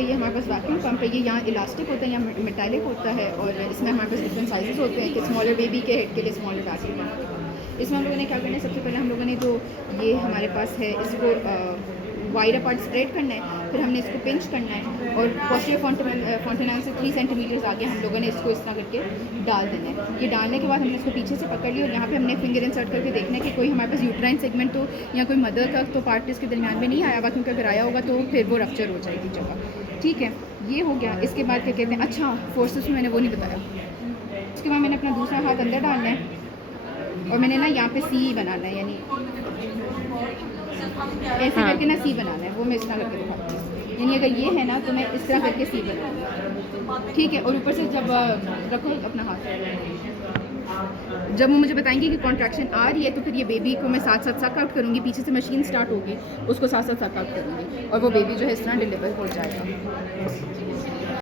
है ये हमारे पास वैक्यूम पंप है। ये यहाँ इलास्टिक होता है, यहाँ मेटालिक होता है और इसमें हमारे पास डिफरेंट साइजेस होते हैं कि स्मॉलर बेबी के हेड के लिए स्मॉलर वैक्यूम पंप। इसमें हम लोगों ने क्या करना है, सबसे पहले हम लोगों ने जो ये हमारे पास है इसको वाइड अपार्ट स्प्रेड करना है, फिर हमने इसको पिंच करना है और पोस्टीरियर फॉन्टेनाइल से 3 सेंटीमीटर आगे हम लोगों ने इसको इस तरह करके डाल देना है। ये डालने के बाद हमने इसको पीछे से पकड़ लिया और यहाँ पे हमने फिंगर इंसर्ट करके देखना है कि कोई हमारे पास यूट्राइन सेगमेंट तो या कोई मदर का तो पार्ट इसके दरमियान में नहीं आया हुआ, क्योंकि अगर आया होगा तो फिर वो रप्चर हो जाएगी जगह। ठीक है, ये हो गया। इसके बाद क्या कहते हैं, अच्छा फोर्सेस में मैंने वो नहीं बताया। उसके बाद मैंने अपना दूसरा हाथ अंदर डालना है और मैंने ना यहाँ पे सी बनाना है, यानी ऐसे करके ना सी बनाना है। वो मैं इस तरह करके दिखाती हूँ, यानी अगर ये है ना तो मैं इस तरह करके सी बनाऊँगी। ठीक है, और ऊपर से जब रखो अपना हाथ, जब वो मुझे बताएंगे कि कॉन्ट्रैक्शन आ रही है तो फिर ये बेबी को मैं साथ साथ सक आउट करूँगी। पीछे से मशीन स्टार्ट होगी, उसको साथ साथ सक आउट करूँगी और वो बेबी जो है इस तरह डिलीवर हो जाएगा।